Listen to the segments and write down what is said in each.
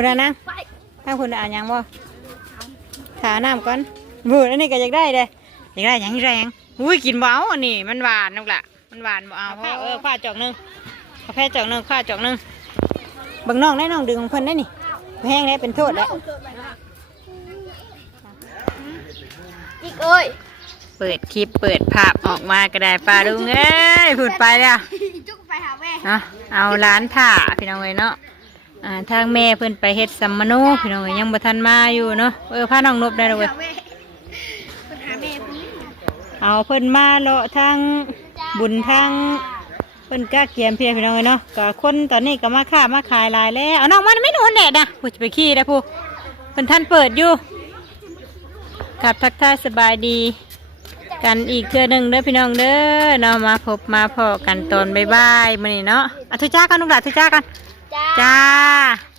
คุณนะนะถ้าคุณอ่านยังบ่ถาน้ำก่อนบูดอันนี้ก็อยากได้เลยอยากได้หยังอยากได้หยังอุ้ยกินเบเอาอันนี้มันหวานนักละมันหวานบ่เอาเพราะเออข้าจอกหนึงกาแฟจอกหนึงข้าจอกหนึงเบังน้องได้น้องดึงของเพิ่นได้นี่แห้งได้เป็นโทษแล้วอีกเอ้ยเปิดคลิปเปิดภาพออกมาก็ได้ปลาดุงเอ้ยพูดไปแล้วจุกไปหาแม่เนาะเอาร้านถ่าพี่น้องเอ้ยเนาะ อ่าทางแม่เพิ่นไปเฮ็ดสัมมโนพี่น้องเอ้ยยังบ่ทันมาอยู่เนาะเออพาน้องนบได้เลยเว้ยหาแม่ไปหาแม่พุ่นเอาเพิ่นมาเลาะทางบุญทางเพิ่นกล้าเกียมเพียพี่น้องเอ้ยเนาะก็คนตอนนี้ก็มาค้ามาขายหลายแล้วเอาน้องมาไม่หนูแดดนะผู้จะไปขี่ได้ผู้เพิ่นท่านเปิดอยู่กับทักทายสบายดี กันอีกเทื่อหนึ่งเด้อพี่น้องเด้อเนาะมาพบมาพอกันตอนบ๊ายๆมื้อนี้เนาะอะทุจ้ากันลูกหลานทุจ้ากัน จ้าจ้า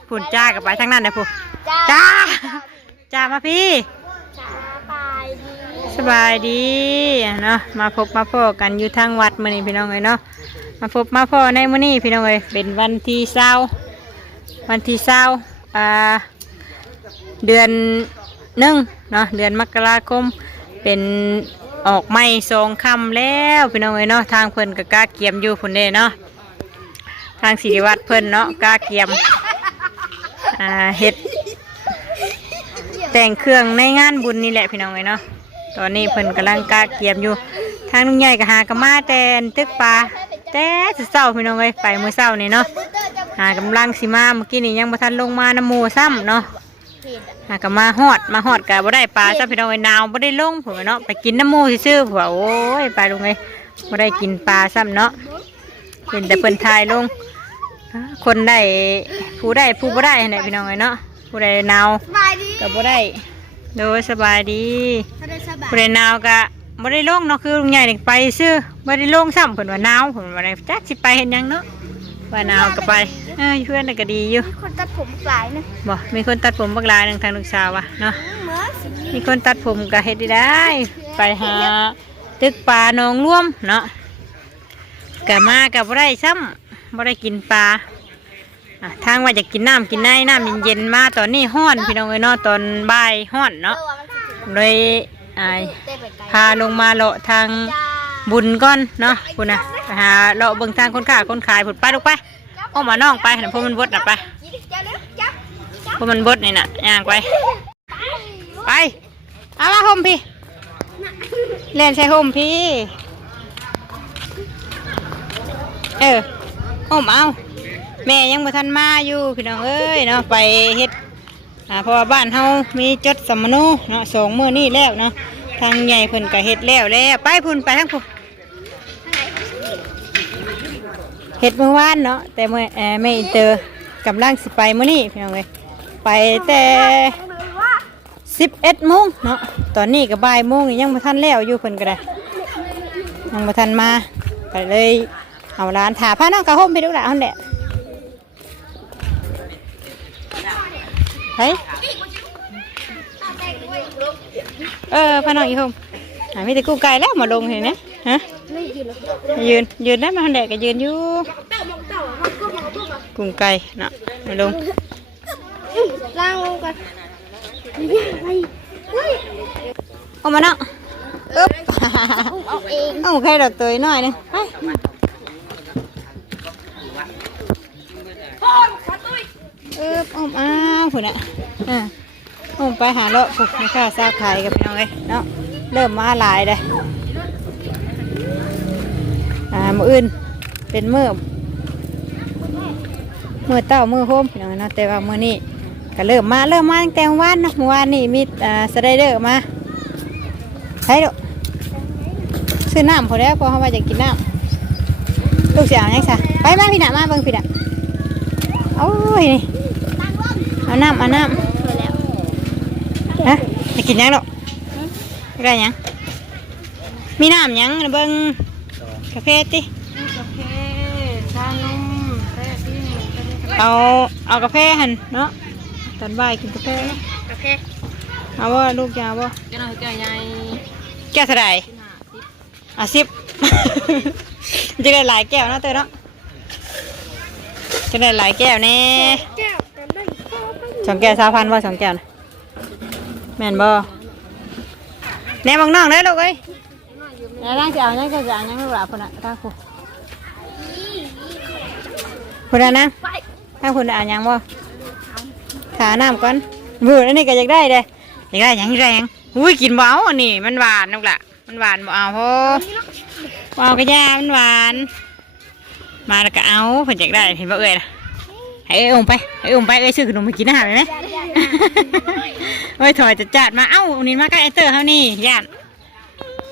ผุ่นจ้ากับไปทางนั้นนะผู้จ้าจ้าจ้ามาพี่จ้าไปดีสบายดีเนาะมาพบมาพอกันอยู่ทางวัดมื้อนี้พี่น้องเอ้ยเนาะมาพบมาพอในมื้อนี้พี่น้องเอ้ยเป็นวันที่เศร้าวันที่เศร้าอ่าเดือนหนึ่งเนาะเดือนมกราคมเป็นออกไม่ทรงคำแล้วพี่น้องเอ้ยเนาะทางเพิ่นก็กล้าเกียมอยู่พุ่นเด้เนาะ ทางศิริวัตรเพิ่นเนาะกล้าเกียมอ่าเฮ็ด แต่งเครื่องในงานบุญนี่แหละพี่น้องเอ้ยเนาะตอนนี้เพิ่นกำลังกาเกียมอยู่ ทางลุงใหญ่ก็หากระมาแต่นตึกปลาแต่เช้าพี่น้องเอ้ยไปมื้อเช้านี่เนาะหากำลังสิมาเมื่อกี้นี่ยังบ่ทันลงมาน้ำหมู่ซ้ำเนาะหากมาฮอดมาฮอดก็บ่ได้ปลาจ้ะพี่น้องเอ้ยหนาวบ่ได้ลงผมว่าเนาะไปกินน้ำหมูซื่อๆผมว่าโอ้ยไปลุงเอ้ยบ่ได้กินปลาซ้ำเนาะเห็นแต่เพิ่นถ่ายลง คนได้ผู้ได้ผู้บ่ได้นั่นแหละพี่น้องเอ้ยเนาะผู้ใดหนาวสบายดีก็บ่ได้ โดยสบายดีถ้าได้สบายผู้ใดหนาวก็บ่ได้ลงเนาะคือลุงใหญ่นี่ไปซื้อบ่ได้ลงซ้ำเพิ่นว่าหนาวเพิ่นว่าได้จักสิไปเฮ็ดหยังเนาะว่าหนาวก็ไปเอออยู่เพื่อนน่ะก็ดีอยู่มีคนตัดผมปลายนะบ่มีคนตัดผมบักหลายหนึงทางลูกสาวว่ะเนาะเหมือนสิมีคนตัดผมก็เฮ็ดได้ ไปหาตึกปลาหนองร่วมเนาะก็มาก็บ่ได้ซ้ำ บ่ได้กินปลาทางว่าจะกินน้ำกินได้น้ำเย็นๆมาตอนนี้ฮ้อนพี่น้องเอ้ยเนาะตอนบ่ายฮ้อนเนาะเลยอ่าเต้ไปไกลพาลงมาเลาะทางบุญก่อนเนาะคุณนะหาเลาะเบิ่งทางคนค้าคนขายผุดไปลูกไปเออกมาน้องไปนพวกมันบดน่ะไปพวกมันบดนี่น่ะย่างไปไปเอามาห่มพี่เล่นใส่ห่มพี่เออ ห่มเอาแม่ยังบ่ทันมาอยู่พี่น้องเอ้ยเนาะไปเฮ็ดอ่าเพราะว่าบ้านเฮามีจดสัมมโนเนาะสองมื้อนี้แล้วเนาะทางใหญ่เพิ่นก็เฮ็ดแล้วแล้วไปพุ่นไปทางพุ่นเฮ็ดเมื่อวานเนาะแต่เมื่อแออไม่อินเตอร์กำลังสิไปมื้อนี้พี่น้องเอ้ยไปแต่สิบเอ็ดโมงเนาะตอนนี้ก็บ่ายโมงยังบ่ทันแล้วอยู่เพิ่นก็ได้ยังบ่ทันมาไปเลย เอาร้านถาพาน้องกระห่มไปดูละเอาแหละเฮ้ยเออพาน้องอีกห่มอ่ามีแต่กูไก่แล้วมาลงเห็นไหมฮะไม่ยืนหรอกยืนยืนได้มาแดดก็ยืนอยู่เต้ามองเต้ามันก็มองตัวมันกุ้งไก่เนาะมาลงล่างลงกันไปเฮ้ยเอามาเนาะอึ๊บเอาเองเอาใครดอกตัวน้อยหนึงไป อึ๊บเอาอ้าวผุนอะอ่าเอาไปหาเลาะผูกไม่ค่าซาขายกับพี่น้องเลยเนาะเริ่มมาหลายเลยอ่ามืออื่นเป็นมือมือเต้ามือโฮมพี่น้องเนาะแต่ว่ามือนี้ก็เริ่มมาเริ่มมาตั้งแต่วันวานเนาะเมื่อวานนี่มีอ่าสไลเดอร์มาใช่ดูซื้อน้ำพอแล้วพอเขาว่าจะกินน้ำลูกเสียเอายังซะไปมาพี่หนามาเบิ่งพี่หนา โอ้ยนี่เอาน้ำเอาน้ำฮะจะกินยังดอกได้ยังมีน้ำยังเบิ่งกาแฟติกาแฟชานมแซ่บปิ้งเอาเอากาแฟหันเนาะตอนบ่ายกินกาแฟเนาะกาแฟเอาว่าลูกยาบ่จะหน่อยจะใหญ่แก้วเท่าไหร่อะสิบจะได้หลายแก้วเนาะเต้ยเนาะ จะได้หลายแก้วแน่แก้วแต่ไม่พอไปองแก้วสาวพันว่าสองแก้วนะแม่นบ่แหน่บางน้องเด้อลูกเอ้ยแล้วร่างจะเอายังก็จะเอายังลูกหลานพุ่นน่ะถ้าคุณพุ่นน่ะนะไปถ้าคุณเอายังบ่ขาน้ำก่อนเบื่อแล้วนี่ก็อยากได้เด้อยากได้หยังอยากได้หยังอุ้ยกินบ่เอาอันนี้มันหวานลูกล่ะมันหวานบ่เอาโหบ่เอากระยามันหวาน มาแล้วก็เอาเพิ่นอยากได้เห็นบ่เอ่ยนะให้เอ้ยอุ้มไปให้อุ้มไปเอ้ยซื้อขนมมากินอาหารไหมโอ้ยถอยจะจัดมาเอ้าอันนี้มาใกล้ไอเตอร์เขานี่ย่าน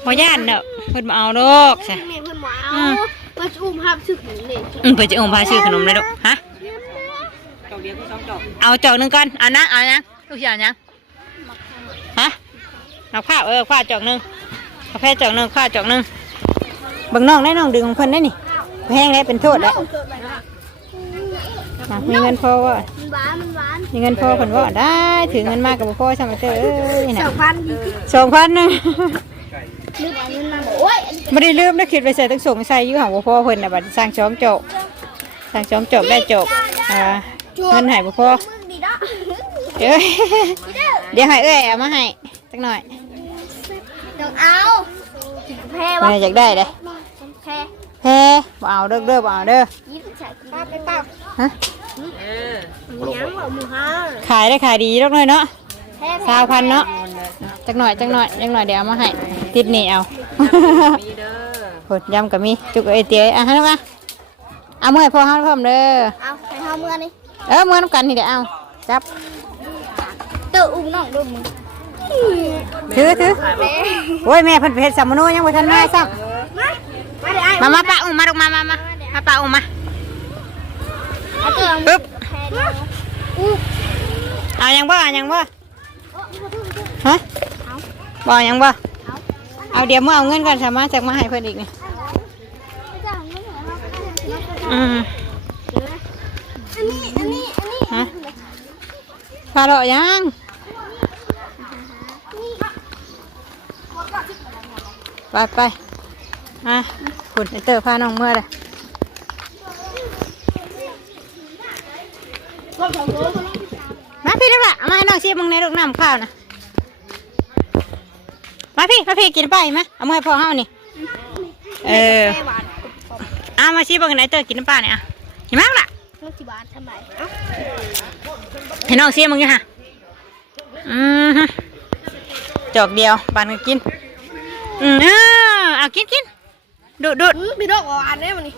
พอย่านเนอะเพิ่นมาเอาลูกใช่แม่เพิ่นมอเอาเพิ่นอุ้มภาพชื่อของเด็กอืมเพิ่นจะอุ้มพาซื้อขนมเลยลูกฮะเอาจอกหนึ่งก่อนเอานะเอานะลูกสิเอายังฮะเอาข้าวเออข้าวจอกหนึ่งกาแฟจอกหนึ่งข้าวจอกหนึ่งบิ่งน้องได้น้องดึงของเพิ่นได้นี่ แห้งได้เป็นโทษแล้วอะมีเงินพอว่ามันหวานมันหวานมีเงินพอเพิ่นว่าได้ถือเงินมากกับพ่อใช่ไหมเตอร์เอ้ยนี่สนะองพันดีสองพันหนึ่งลืมเอาเงินมาบอกโอ้ยไม่ได้ลืมนะคิดไปใส่ตั้งส่งใส่อยุ่ของพ่อเพิ่นนะบัดสร้างช้อมโจกสร้างช้อมโจกได้โจกอ่าเงินใหายพ่อมึงดีเนาะเอ้ยเดี๋ยวให้เอ้ยเอามาให้สักหน่อยต้องเอาแพ้แม่วะอยากได้เลยแพ้ แพ้บ่เอาเด้อเด้อบ่เอาเด้อยิ้มใส่ป้าไปเปล่าฮะยังบอกมือห้าขายได้ขายดีดอกเลยเนาะแพ้สาวพันเนาะจักหน่อยจักหน่อยจักหน่อยเดี๋ยวเอามาให้ติดหนี่เอาผดยำกับมีจุกเอยเตี๋ยอะให้ลูกอะเอามือให้พ่อเฮาพร้อมเด้อเอาใส่ห้าเมื่อนี่เออมือน้ำกันนี่เดี๋ยวเอาจับเตออุ้มน้องดูมึงถือถือแม่โอ้ยแม่เพิ่นไปเฮ็ดสัมมโนยังบ่ทันมาซ้มามาได้ไอ้ำ มามาป้าอุ้มมาลูกมามามามาป้าอุ้มมาอาตัวปึ๊บเนาะอู้เอายังบ่เอายังบ่ฮะบ่อายังบ่เอาเดี๋ยวมื่อเอาเงินก่อนสามารถจากมาให้เพิ่นอีกนี่อืมอันนี้อันนี้อันนี้ฮะพาเรยังไปไป อะคุณไอเตอร์พาน้องเมื่อเลยรอบสองโลคนละมาพี่ลูกละเอามาให้น้องชิมมึงในลูกน้ำข้าวนะมาพี่มาพี่กินไปไหมเอามาให้พ่อเฮานี่เออแม่หวานเอามาชิมมึงไหนเตอร์กินน้ำปลาเนี่ยอะเห็นไหมล่ะรอบสิบบาททำไมเอ้าให้น้องชิมมึงอยู่ฮะอืมฮึจอกเดียวปานกันกินอืมอ่าเอากินกิน ดูดดูดอืมพี่ดอกหวานได้มันนี่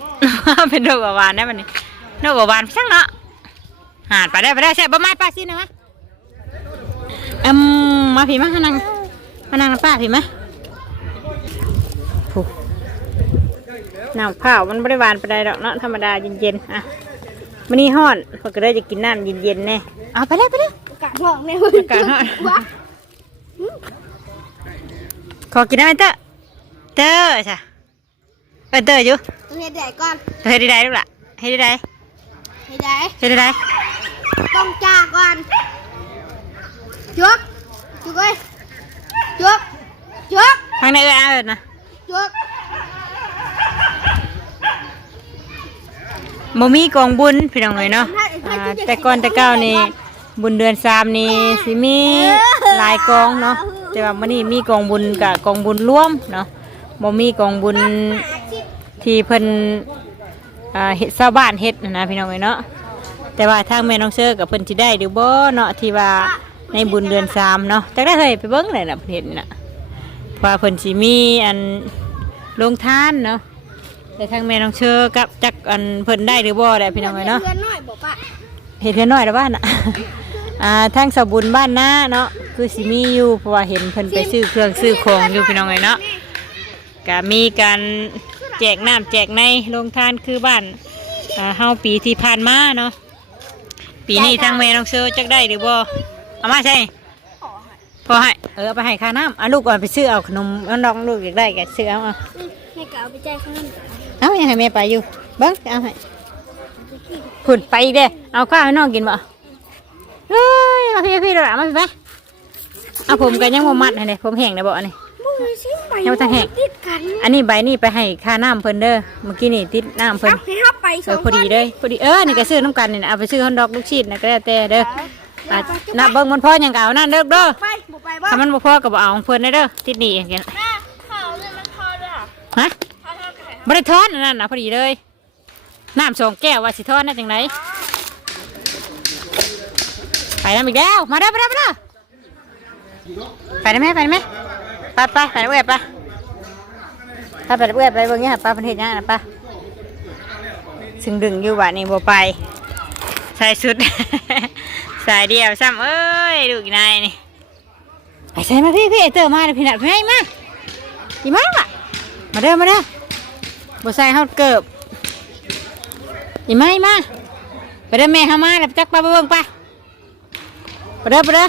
เป็นโรคเบาหวานได้ปะนี่โรคเบาหวานช่างเนาะหาดไปได้ไปได้ใช่บะไม้ป้าซินะมะอืมมาผีมามานั่งมานั่งน้ำป้าผีมาผูน้ำข้าวมันไม่ได้หวานไปได้ดอกเนาะธรรมดาเย็นๆอะมันนี่ห้อนเพื่อก็ได้จะกินน้ำเย็นๆแน่เอาไปเลยไปเลยอากาศร้อนแน่อากาศร้อนว้าขอกินได้ไหมเตอร์เตอร์ใช่ เออเตอร์อยู่เฮ็ดใหญ่ก่อนเฮ้ยได้ได้ลูกละเฮ้ยได้ได้เฮ็ดใหญ่เฮ้ยได้ได้ต้องจ้าก่อนจุกจุกเอ้ยจุกจุกทางในเออเออนะจุกบ่มีกองบุญพี่น้องเลยเนาะอ่าแต่ก่อนแต่เก้านี่บุญเดือนสามนี่สิมีหลายกองเนาะแต่ว่ามื้อนี้มีกองบุญกับกองบุญร่วมเนาะบ่มีกองบุญ ที่เพิ่นอ่าเฮ็ดชาวบ้านเฮ็ดนะนะพี่น้องเอ้ยเนาะแต่ว่าทางแม่น้องเชอกับเพิ่นสิได้หรือบ่เนาะที่ว่าในบุญเดือนสามเนาะจักได้เคยไปเบิ่งเลยน่ะเพิ่นเฮ็ดนี่น่ะว่าเพิ่นสิมีอันลงทานเนาะแต่ทางแม่น้องเชอกับจักอันเพิ่นได้หรือบ่ได้พี่น้องเอ้ยเนาะเพื่อนน้อยบอกว่าเห็นเพิ่นน้อยแล้วบ้านน่ะอ่าทางสบุญบ้านนาเนาะคือสิมีอยู่เพราะว่าเห็นเพิ่นไปซื้อเครื่องซื้อของอยู่พี่น้องเอ้ยเนาะก็มีการ แจกน้ำแจกในโรงทานคือบ้านอ่าเฮาปีที่ผ่านมาเนาะปีนี้ทางแม่น้องเชอจักได้หรือบ่เอามาใช่พอให้เออเอาไปให้ค่าน้ำเอาลูกก่อนไปซื้อเอาขนมเอาน้องลูกอยากได้ก็ซื้อเอาเอาให้กเอาไปใจายข้างนั้นเอายังให้แม่ไปอยู่เบิ้งเอาให้ขุดไปอีกเด้เอาข้าวให้น้องกินบ่เฮ้ยเอาพี่พี่เดี๋ยวเอามาพี่ไปเอาผมกันยังบ่มัดให้เลยผมแห้งได้บ่อันนี้ มึงซิไปเอาแต่แหกติดกันอันนี้ใบนี่ไปให้ค่าน้ำเพิ่นเด้อเมื่อกี้นี่ติดน้ำเพิ่นเอาให้เข้าไปสเออองพอดีคนเลยพอดีเออนี่ก็ซื้อน้ำกันนี่นะเอาไปซื้อฮอนดอกลูกชิ้นนะก็แล้วแต่เด้ออะนับเบิ่งมันพออย่างเก่านั่นเด้อเด้อไปบุไปบ่ถ้ามันบ่พอก็บ่เอาของเพิ่นได้เด้อติดหนี้อย่างเงี้ยแม่ข้าวเลยมันทอดอะฮะทอดทอดไข่บ่ได้ทอนอันนั่นน่ะพอดีเลยน้ำสองแก้วว่าสิทอนได้จังไดไปนำอีกแล้วมาเด้อมาเด้อมาเด้อไปได้ไหมไปได้ไหม ไปไปไปเอื้อยไปถ้าไปเอื้อยไปเบิ่งเนี่ยป้าเพิ่นเฮ็ดหยังน่ะป้าซึ่งดึงอยู่ว่านี่บ่ไปใส่สุด สายเดียวซ้ำเอ้ยดูอีกนายนี่ไปใส่มาพี่พี่เตอร์มาเลยพี่น่ะพี่ให้มาอีมาล่ะมาเด้อมาเด้อบ่ใส่เฮาเกิบอีมาอีมาไปเด้อแม่เฮามาแล้วจักปลาไปเบิ่งไปไปเด้อไปเด้อ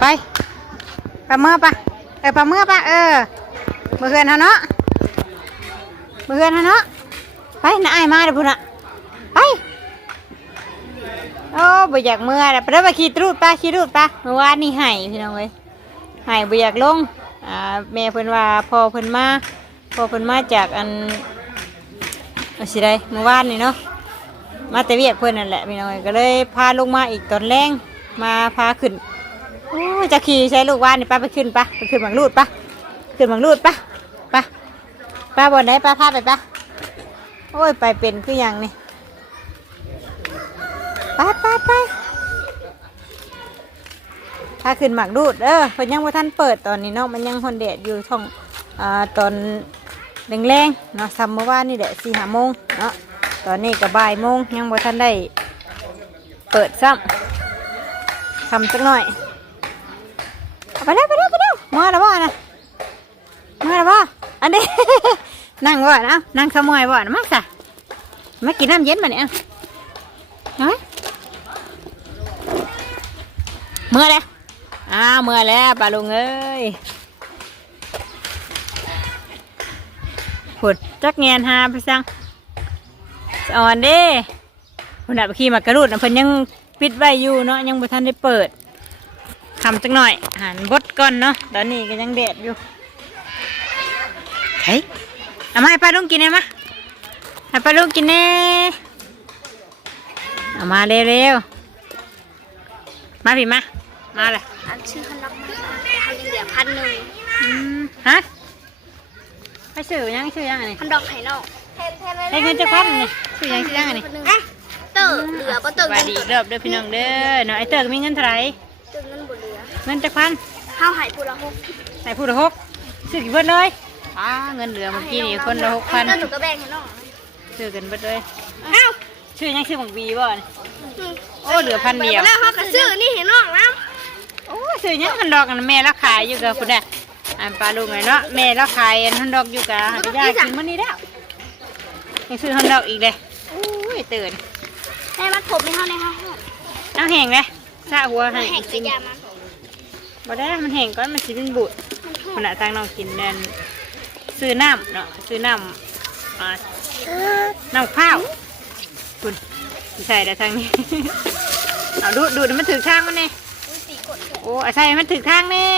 ไป ลาเมื่อปะเออปลาเมื่อปะเออเมื่อคืนเฮาเนาะเมื่อคืนเฮาเนาะไปน้าอ้ายมาเด้อพุ่นน่ะไปโอ้บ่อยากเมื่อแล้วไปเด้อไปขี่รูดปลาขี่รูดปลาเมื่อวานนี่ให้พี่น้องเอ้ยให้บ่อยากลงอ่าแม่เพิ่นว่าพ่อเพิ่นมาพ่อเพิ่นมาจากอันเอาสิได้เมื่อวานนี่เนาะมาแต่เวียกเพิ่นนั่นแหละพี่น้องเอ้ยก็เลยพาลงมาอีกตอนแรงมาพาขึ้น อ้จะขี่ใช้ลูกว่านนี่ป้าไปขึ้นปะไปขึ้นบังรูดปะขึ้นบังรูดปะปะป้าบนไหนป้าพาไปปะโอ้ยไปเป็นคือยังนี่ไปไปไปถ้าขึ้นหมักดูดเออเพิ่นยังบ่ทันเปิดตอนนี้เนาะมันยังฮอนแดดอยู่ช่องอ่าตอนแรงๆเนาะซัมเมื่อวานนี่แหละสี่ห้าโมงเนาะตอนนี้ก็บ่ายโมงยังบ่ทันได้เปิดซ้ำทำจักหน่อย ไปแล้วไปแล้วไปแล้วมาแล้วบ่นะมาแล้วบ่อันนี้ นั่งบ่นะนั่งขโมยบ่นะมาซะมากินน้ำเย็นมาเนี่ยเฮ้ยเมื่อแล้วอ้าวเมื่อแล้วปลาลุงเอ้ยผุดจักแงนหาไปสั่งอ่อนเด้ผุดนับขี่มากระรุดนะเพิ่นยังปิดไว้อยู่เนาะยังบ่ทันได้เปิด คำจักหน่อยหันบดก่อนเนาะตอนนี้ก็ยังแดดอยู่เฮ้ยเอามาให้ปลาลุงกินได้มะให้ปลาลุงกินแน่เอามาเร็วๆมาพี่มามาเลยอันชื่อขนมอันเหลือพันหนึ่งอืมฮะไปซื้อยังซื้อยังอันนี้พันดอกไข่นอกให้เงินจะพันนี่ซื้อยังซื้อยังอันนี้อะเติร์เหลือก็เติร์สวัสดีอีกรอบเด้อพี่น้องเด้อเนาะไอ้เติร์กมีเงินเท่าไหร่เติร์เงินบ่เหลือ เงินจะพันข้าวหายปูละหกใส่ผู้ละหกซื้อกี่เบิดเลยอ้าเงินเหลือเมื่อกี้นี่คนละหกพันเติร์หนูก็แบ่งให้น้องซื้อกันเบิดเลยอ้าวชื่อยังชื่อของบีบ่นี่โอ้เหลือพันเดียวแล้วเขาก็ซื้อนี่ให้น้องนะโอ้ซื้อยังกันดอกกันแม่ละขายอยู่กับคุณน่ะอันปลาลุงไงเนาะแม่ละขายอันทันดอกอยู่กับหันยากินมื้อนี้แล้วยังซื้อทันดอกอีกเลยโอ้ยตื่นแม่มาผมในห้องในห้องน้ำแห้งเลยซาหัวให้แห่งกระยามัน บ่ได้มันแห้งก่อนมันสิเป็นบุตรขณะทางน้องกินแดนซื้อน้ำเนาะซื้อน้ำอ่าน้ำข้าวคุณสิใส่แต่ทางนี้ เอาดูดดูดให้มันถึงทางมันนี่อุ้ยปีกกดโอ้เอาใส่ให้มันถึงทางนี่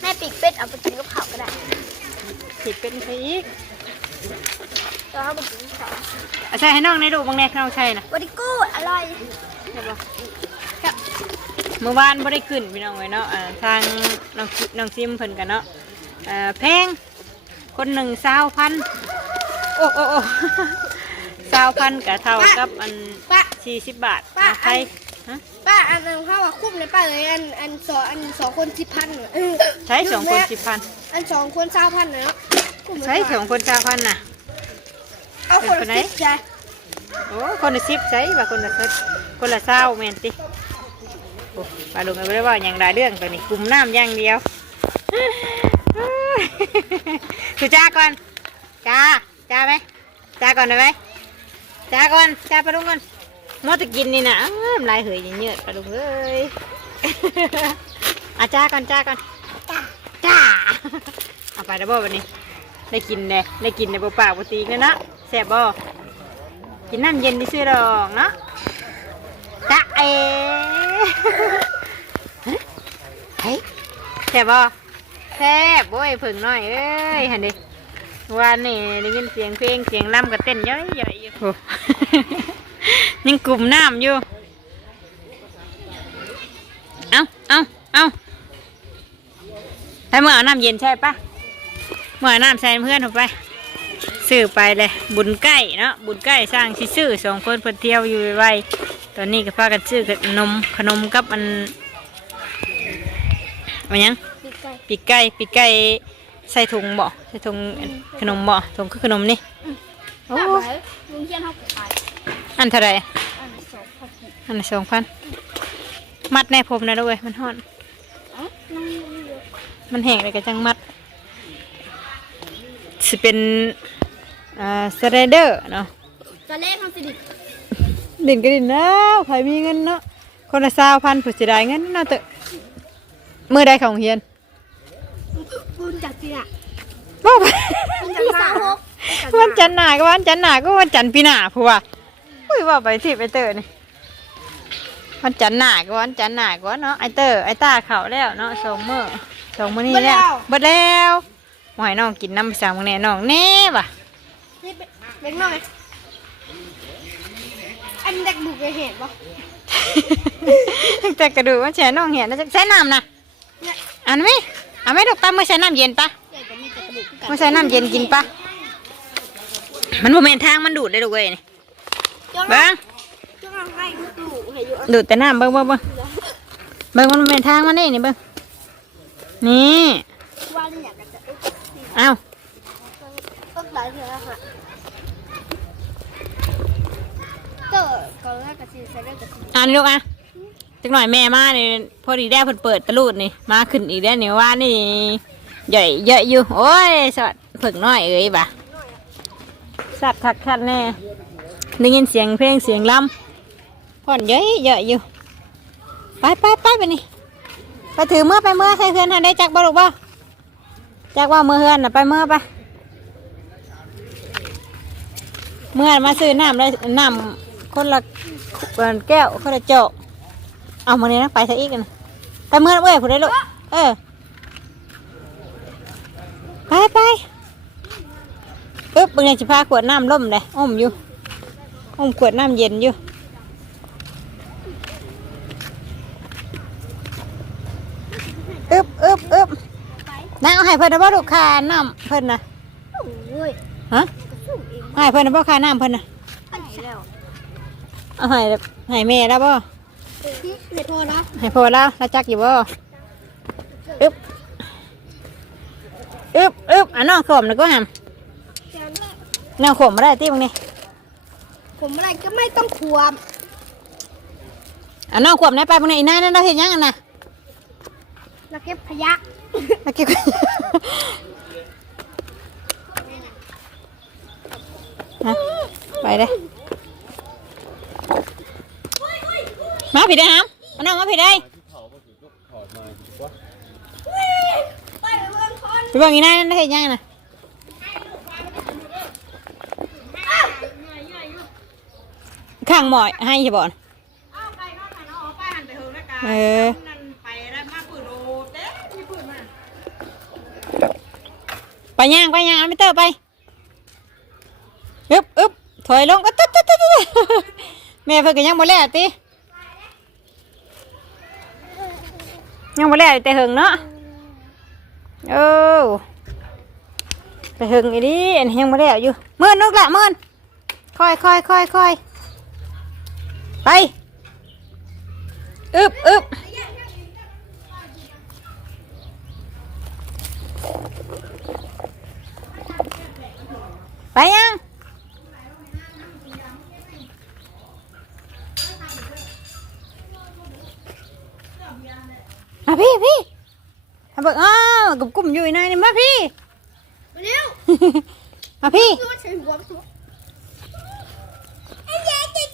แม่ปีกเป็ดเอาไปกินกับข้าวก็ได้ผิดเป็นไปอีกเราเอาไปกินกับข้าวเอาใส่ให้น้องในดูกบางแน่น้องใช่นะวันนี้กูดอร่อยได้ปะ เมื่อวานไม่ได้ขึ้นพี่น้องไว้เนาะอ่าทางน้องซิน้องซิมเพิ่นกันเนาะอ่าแพงคนหนึ่งสาวพันโอ้โอ้โอ้ สาวพันกับเท่ากับอันป้า สี่สิบบาทป้า เอาใครฮะป้าอันนึงข้าวว่าคุ้มเลยป้าเลยอันอันสองอันสองคนสิบพันเหรอเออใช้สองคนสิบพันอันสองคนเศร้าพันเนาะคุ้มเลยใช้สองคนสาวพันน่ะ เอาคนเป็นคนไหนละสิบจ้ะโอ้คนละสิบใช้ว่าคนละสิบคนละเศร้าแม่นติโอ้ ปลาลุงเอาไว้ว่าอย่างไรเรื่องตัวนี้กลุ่มน้ำอย่างเดียวคือจ้าก่อนจ้าจ้าไหมจ้าก่อนได้ไหมจ้าก่อนจ้าปลาลุงก่อนมอตะกินนี่นะลายเหยเยอะปลาลุงเอ้ยอาจ้าก่อนจ้าก่อนจ้าจ้าเอาไปแล้บ่วันนี้ ได้กินเลยได้กินในเปล่าปกติกันเนาะแซ่บบ่กินน้ำเย็นที่ซื้อดอกเนาะ จ๊ะเอ๋เฮ้ยแทบบ่แทบบ่ไอ้ยผึ่งน้อยเอ้ยหันดิวันนี้ได้ยินเสียงเพลงเสียงล่ำก็เต้นย่อยๆอยู่โอ้ ยังกลุ่มน้ำอยู่ เอาเอาเอาให้เมื่อเอาน้ำเย็นใช่ปะเมื่อเอาน้ำใส่เพื่อนออกไป ซื้อไปเลย บุญใกล้เนาะบุญใกล้สร้างสิซื้อสองคนเพื่นเที่ยวอยู่ไวๆ ตอนนี้ก็พากันซื้อขนมขนมกับอันอันหยังปีกไก่ปีกไก่ปีกไก่ใส่ถุงบ่ใส่ถุงขนมบ่ถุงคือขนมนี่โอ้โอ้ยลุงเชียนเขาขายอันเท่าไหรอันสองพันกี่อันละสองพันมัดในผมนะด้วยมันห่อนเอ้านั่งอยู่เยอะมันแห้งเลยก็จังมัดสิเป็นอ่าสไลเดอร์เนาะตอนแรกเขาสิดิ ดินก็ดินแล้วใครมีเงินเนาะคนละสาวพันผู้สิได้เงินเนาะเตอะมือใดของเฮียนบุญจากจีน่ะบ่ไปบุญจากสาวหกวันจันทร์หนาก็วันจันทร์หนาก็วันจันทร์ปีหน้าผัวอุ้ยว่าไปที่ไปเตอร์นี่วันจันทร์หนาก็วันจันทร์หนาก็เนาะไอเตอร์ไอตาเขาแล้วเนาะสองมื้อสองมื้อนี้แล้วเบิดแล้วหอยน้องกินน้ำสามมื้อแน่น้องแน่ว่ะนี่เป็นเล็กน้อยอันเด็ กบุกเลยเห็นปะแต่กระดูกมันแช่น้องเห็นแล้วจะใส่น้ำนะเนี่ยเอันไหมเอาไหม่ดอกตาเมื่อใส่น้ำเย็นปะใหญ่กว่ามีแต่กระดูกเมื่อใส่น้ำเย็นกินปะมันบ่แม่นทางมันดูดได้ลูกเว้ยนี่จ้องเบิ้งจ้องให้ดูเห็นอยู่ดูดแต่น้ำเบิ้งเบิ้งเบิ้งเบิ้งมันบ่แม่นทางมันนี่นี่เบิ้งนี่ว่าอยากจะอึ๊บ เอ้าอึ๊บหลายเถื่อค่ะเตอร์เขาแรกกระสีใส่แรกกระสีอ่านลูกอะจักหน่อยแม่มาเนี่พอดีแด้เพิ่นเปิดตะลูดนี่มาขึ้นอีกแล้วนี่ว่านี่ใหญ่เยอะอยู่โอ้ยสวัสดผึ่งน้อยเอ้ยบ่ะสัตว์คักคัดแน่ได้ยินเสียงเพลงเสียงลำผ่อนเยอะเยอะอยู่ไปไปไปไปนี่ไปถือเมื่อไปเมื่อใส่เพื่อนทันได้จักบ่ลูกบ่จักว่าเมื่อเฮือนน่ะไปเมื่อไปเมื่อมาซื้อน้ำได้น้ำ คนละแก้วคนละโจกเอามาเนี่ยนะไปซะอีกนะไปเมื่อเว้ยผู้ได้ลูกเออไปไปปึ๊บเบิ่งในสิพาขวดน้ำล่มเลยอมอยู่อมขวดน้ำเย็นอยู่อึบอึบอึบนางเอาให้เพิ่นนะบ่ลูกค้าน้ำเพิ่นนะโอ้ยฮะกระสู้เองเอาให้เพิ่นนะบ่ค่าน้ำเพิ่นนะไปแล้ว เอาให้ให้แม่แล้วบ่เดี๋ยวโทรนะให้พ่อแล้วแล้วจักอยู่บ่อึบอึบอึบอะน้องขวมนะก็หำเดี๋ยวนะแนวขวมมาได้ที่มึงนี่ผมอะไรก็ไม่ต้องขวมอะน้องขวมได้ไปมึงนี่อีนายนั่นเราเห็นยังกันนะแล้วเก็บขยะตะกี้ฮะไปเลย มาผิดได้ฮะอันน้องมาผิดได้ไปเมืองคนไปเบิ่งอีนายนั่นเราเห็นยังกันนะข้างหมอยให้ใช่บ่อนเอาไปนอนหันเอาออกไปหันไปเถิงนะกาเออนั่นไปแล้วมาปืนโอเด้มีปืนมาไปย่างไปย่างเอาไม่เตอร์ไปอึบอึบถอยลงก็ตึ๊ดตึ๊ดตึ๊ดตึ๊ดแม่เพิ่นก็ยังบ่แล้วติ ยังบ่แล้วแต่หึงเนาะโอ้แต่หึงอีดีอันนี้ยังบ่แล้วอยู่มื่นนกละมื่นค่อยค่อยค่อยค่อยไปอึบอึบไปยัง มาพี่พี่มาเบิกอ้าวกับกลุ่มอยู่ในนี่มาพี่มาเร็วมาพี่ตัวฉันหัวตัว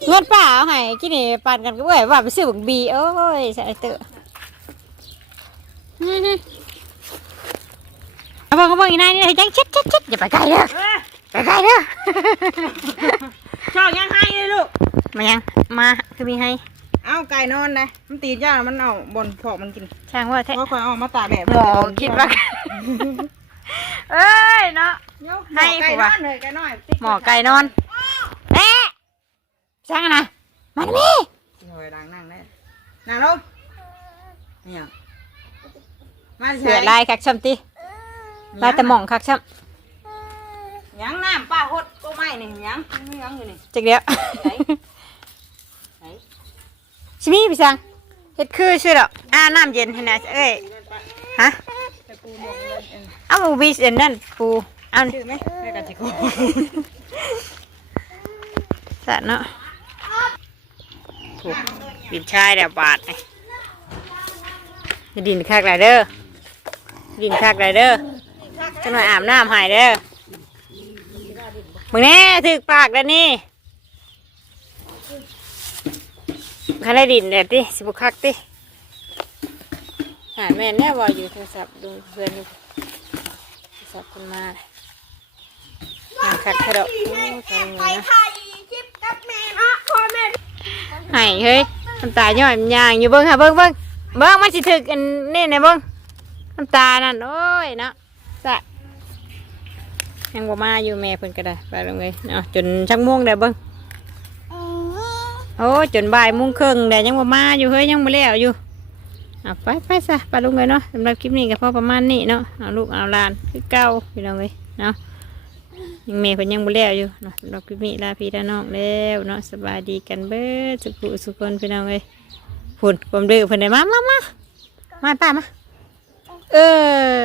เงินเปล่าเอาให้กินนี่ปั่นกันก็เว้ยว่าไปซื้อบักบีโอ้ยใส่เตอะอื้อหือเอาเบิ่งเอาเบิ่งอีนายนี่ให้จังเช็ดเช็ดเช็ดอย่าไปไกลเด้อไปไกลเด้อชอบยังให้เลยลูกมายังมาคือมีให้ เอาไก่นอนเลยมันตีนย่ามันเอาบนพอกมันกินช่างว่าแท้เพราะคอยเอามาตากแดดหมอคิดว่าเอ้ยเนาะ ให้ให้ไก่ผันว อนเลยไก่น้อยหมอไก่นอนแม่ช่างนะมาดิโอ้ยดังนั่งได้นั่งลงเนี่ยมาเสือลายคักช่ำติลายแต่หม่องคักช่หยังน้ำป้าหดก็ไม่นี่หยังมีหยังอยู่นี่ำจักเดียว ไหนไหน ชิมีพี่สังเฮ็ดคือชื่อดอกอ่าน้ำเย็นให้นะเอ้ยฮะไปปูหมกเลยเออเอาหมูบีเอ็นนั่นปูเอาชื่อไหมไม่กันสิกูสัตว์เนาะถูกดินชายเดี๋ยวบาทไอ้ดินคักไรเด้อดินคักไรเด้อจะหน่อยอาบน้ำใหายเด้อมึงแน่ถึกปากแล้วนี่ ข้าได้ดินเด็ดดิสิบุคักติหาแม่นแน่ว่าอยู่โทรศัพท์ดูเพื่อนดูโทรศัพท์คนมาเลยหาคักกระดอกโอ้ยทำไงไปนะถ่ายคลิปกับแม่เนาะพ่อแม่ไห้เฮ้ยน้ำตาย่อยมันยางอยู่เบิ้งค่ะเบิ้งเบิ้งเบิ้งมันสิถึกอันนี่นะเบิ้งน้ำตานั่นโอ้ยเนาะสะยังบ่มาอยู่แม่เพิ่นก็ได้ไปลงเลยเนาะจนชักม่วงได้เบิ้ง โอ้จนบ่ายมุ้งเครึ่งได้ยังบ่มาอยู่เฮ้ยยังบ่แล้วอยู่เอาไปไปซะไปลงเลยเนาะสำหรับคลิปนี้ก็พอประมาณนี้เนาะเอาลูกเอาหลานคือเก่าพี่น้องเลยเนาะยังเมย์เพิ่นยังบ่แล้วอยู่เนาะสำหรับคลิปนี้ลาพี่ลาน้องแล้วเนาะสบายดีกันเบิดสุขสุขคนพี่น้องเอ้ยพุ่นความดื้อเพิ่นได้มามามามาป้ามาเออ